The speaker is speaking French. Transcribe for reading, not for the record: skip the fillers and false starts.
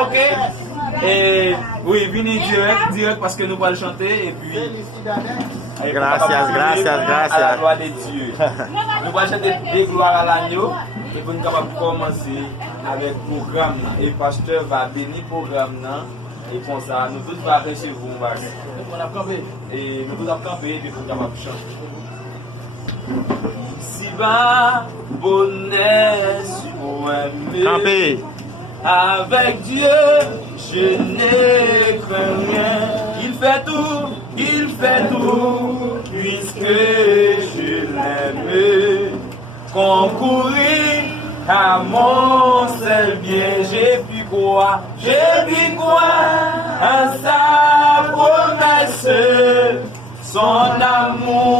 Ok. Et oui, venez direct parce que nous allons chanter et puis. Gracias. À la gloire de Dieu. Nous allons chanter des gloires à l'agneau et pour nous capables commencer avec le programme. Et le pasteur va bénir le programme. Et comme ça, nous tous allons chez vous. Et nous tous allons camper et puis nous allons chanter. Si bas, bonnet, si Campé. Avec Dieu, je n'ai craint rien. Il fait tout, puisque je l'aime. Concourir à mon seul bien, j'ai pu croire à sa promesse. Son amour